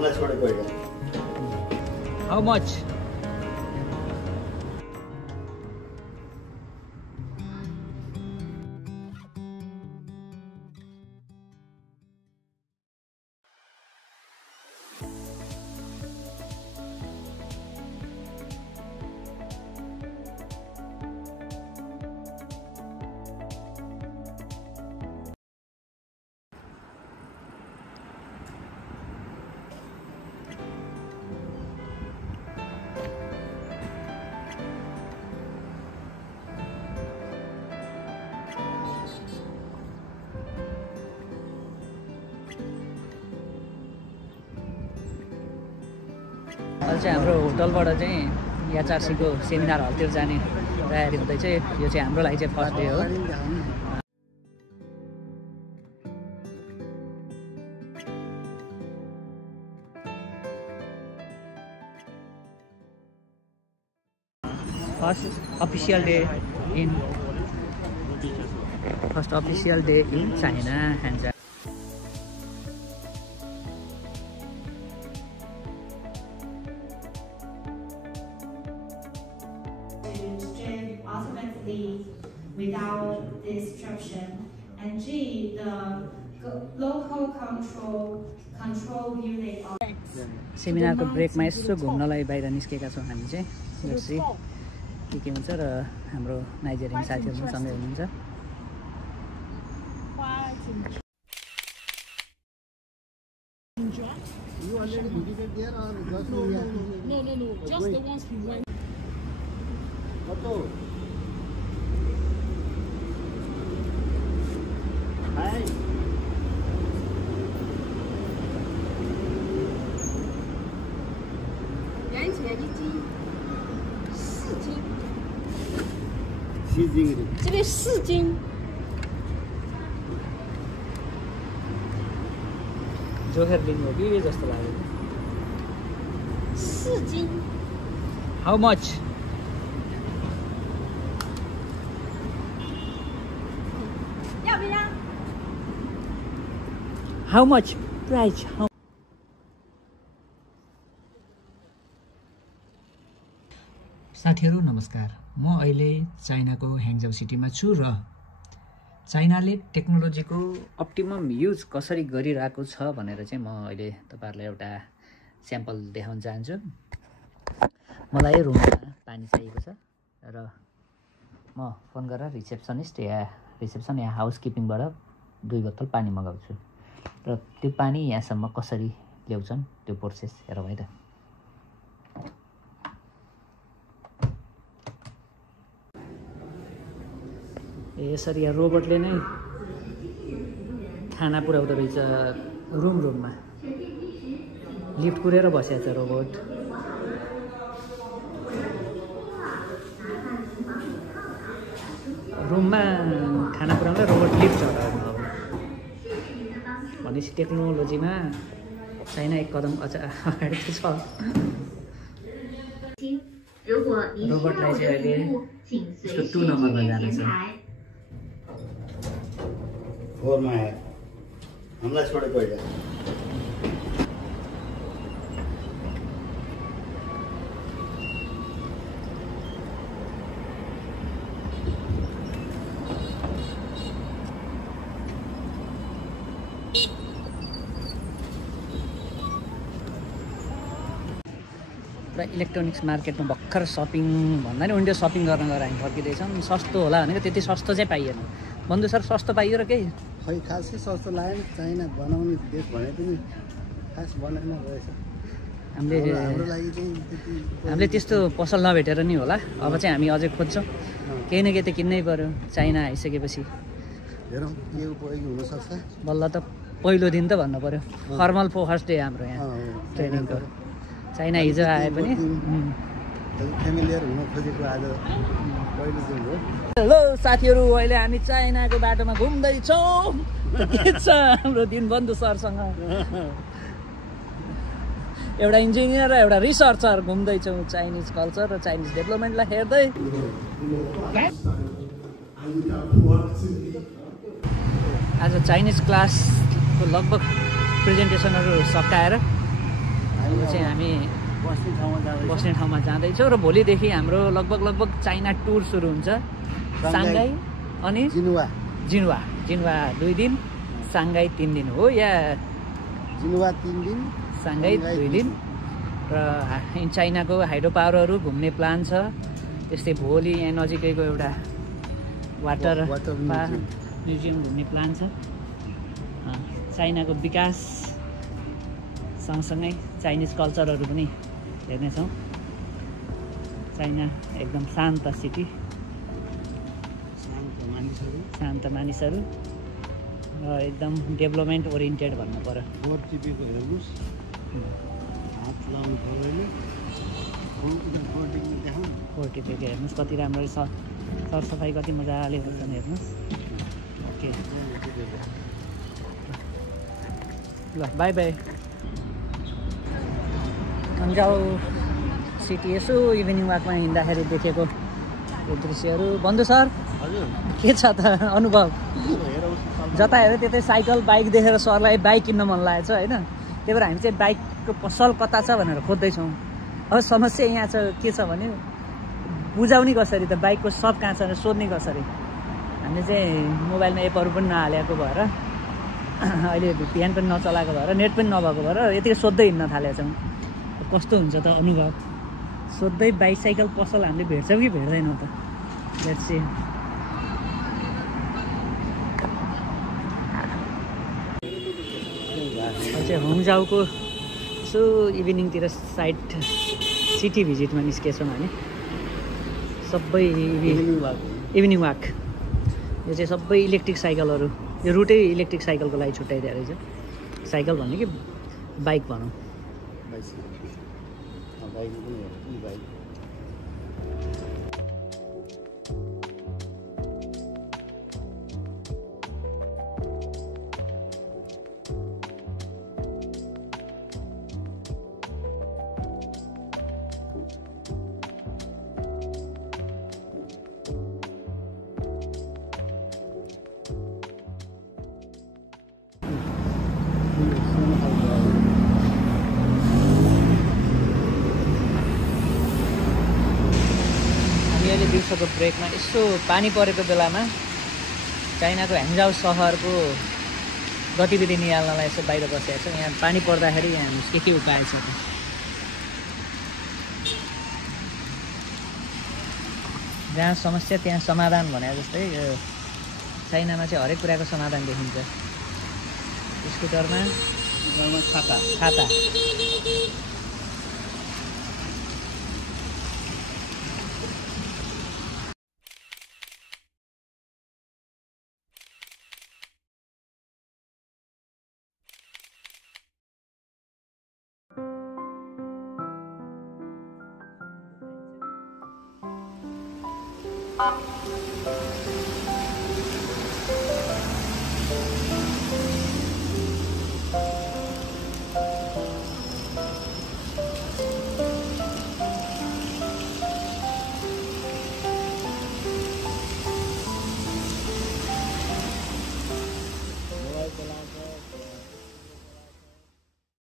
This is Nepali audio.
हामीलाई छोडेको होइन। How much? अहिले चाहिँ हाम्रो होटलबाट चाहिँ एचआरसीको सेमिनार हलतिर जाने तयारी हुँदैछ। यो चाहिँ हाम्रो लागि चाहिँ फर्स्ट डे हो। First official day in China Hangzhou. Without disruption, and G, the local control unit of सेमिनारको ब्रेकमा यसो घुम्नलाई बाहिर निस्केका छौँ हामी चाहिँ। हेर्सी के हुन्छ र हाम्रो नाइजेरियन साथीहरू सँगै हुनुहुन्छ। No, just the ones we went. Hi. 2钱1斤，4斤。7斤。这边4斤。जोखेर लिनु हो कि जस्तो लाग्यो। 4斤。How much?要不要？ How much price? साथीहरू नमस्कार, म अहिले चाइनाको ह्याङ्जौ सिटीमा छु र चाइनाले टेक्नोलोजीको अप्टिमम युज कसरी गरिरहेको छ भनेर चाहिँ म अहिले तपाईहरुलाई एउटा स्याम्पल देखाउन चाहन्छु। मलाई रुममा पानी चाहिएको छ र म फोन गरेर रिसेप्सन या हाउसकिपिङबाट 2 बोतल पानी मगाउँछु र त्यो पानी यहाँसम्म कसरी ल्याउँछन् त्यो प्रोसेस हेरौँ है त। यसरी यहाँ रोबोटले नै खाना पुर्याउँदो रहेछ रुममा। लिफ्ट कुरेर बसेको छ रोबोट। रुममा खाना पुर्याउँदा रोबोट लिफ्ट चढाउनु अब भनेपछि टेक्नोलोजीमा चाइना एक कदम अगाडि छ। रोबोटलाई चाहिँ अहिले यसको 2 नम्बरमा जानेछ। 4 मा आयो। हामीलाई छोडेको होइन। र इलेक्ट्रोनिक्स मार्केटमा भर्खर सपिङ भन्दा नि विन्डो सपिङ गर्न गएर हामी फर्किँदैछौँ। सस्तो होला भनेको त्यति सस्तो चाहिँ पाइएन। बन्धु सर सस्तो पाइयो र केही खै खासै सस्तो लागेन। चाइना बनाउने देश भने पनि खास बनाएन रहेछ। हामीले त्यस्तो पसल नभेटेर नि होला। अब चाहिँ हामी अझै खोज्छौँ। केही न केही त किन्नै पर्यो। चाइना आइसकेपछि हेरौँ के उपयोगी हुनसक्छ। बल्ल त पहिलो दिन त भन्नु पर्यो। फर्मल फर्स्ट डे हाम्रो यहाँ ट्रेनिङको। चाइना हिजो आए पनि फ्यामिलियर हुन खोजेको आज पहिलो दिन हो। हेलो साथीहरू, अहिले हामी चाइनाको बाटोमा घुम्दैछौँ। के छ हाम्रो दिन बन्धु सरसँग। एउटा इन्जिनियर र एउटा रिसर्चर घुम्दैछौँ चाइनिज कल्चर र चाइनिज डेभलपमेन्टलाई हेर्दै। आज चाइनिज क्लासको लगभग प्रेजेन्टेसनहरू सकाएर अब चाहिँ हामी बस्ने ठाउँमा जाँदैछ बस्ने ठाउँमा जाँदैछौँ र भोलिदेखि हाम्रो लगभग चाइना टुर सुरु हुन्छ। साङ्घाई अनि जिनुवा जिन्वा 2 दिन, साङ्घाई 3 दिन हो या जिनुवा 3 दिन, साङ्घाई 2 दिन र चाइनाको हाइड्रो पावरहरू घुम्ने प्लान छ। त्यस्तै भोलि यहाँ नजिकैको एउटा वाटर म्युजियम घुम्ने प्लान छ। चाइनाको विकास सँगसँगै चाइनिज कल्चरहरू पनि हेर्नेछौँ। चाइना एकदम शान्त सिटी, शान्त मानिसहरू र एकदम डेभलपमेन्ट ओरिएन्टेड भन्नु पर्यो। फोर्ट टिपेको हेर्नुहोस्, हात लाउनु पर्दैन। फोर्ट टिपेको हेर्नुहोस् कति राम्रो सरसफाइ कति मजाले गर्छन् हेर्नुहोस्। ओके ल बाई बाई। अन्जाउ सिटी यसो इभिनिङ वाकमा हिँड्दाखेरि देखेको यो दृश्यहरू। बन्धु सर हजुर के छ त अनुभव? जता हेऱ्यो त्यतै साइकल बाइक देखेर सरलाई बाइक किन्न मन लागेको छ होइन। त्यही भएर हामी चाहिँ बाइकको पसल कता छ भनेर खोज्दैछौँ। अब समस्या यहाँ छ के छ भने बुझाउने कसरी त बाइकको सब कहाँ छ भनेर सोध्ने कसरी। हामीले चाहिँ मोबाइलमा एपहरू पनि नहालेको भएर अहिले VPN पनि नचलाएको भएर नेट पनि नभएको भएर यतिकै सोध्दै हिँड्न थालेका छौँ। कस्तो हुन्छ त अनुभव? सोध्दै बाइसाइकल पसल हामीले भेट्छौँ कि भेट्दैनौँ त? Let's see. चाहिँ होङजाउको यसो इभिनिङतिर साइड सिटी भिजिटमा निस्केछौँ हामी सबै। इभिनिङ वाक यो चाहिँ सबै इलेक्ट्रिक साइकलहरू, यो रुटै इलेक्ट्रिक साइकलको लागि छुट्याइदिएको रहेछ। साइकल भन्ने कि बाइक भनौँ। अहिले दिउँसोको ब्रेकमा यसो पानी परेको बेलामा चाइनाको ह्याङ्जाउ सहरको गतिविधि निहाल्नलाई यसो बाहिर बसेको छ। यहाँ पानी पर्दाखेरि यहाँ के उपाय छ? जहाँ समस्या त्यहाँ समाधान भने जस्तै यो चाइनामा चाहिँ हरेक कुराको समाधान देखिन्छ। स्कुटरमा खाता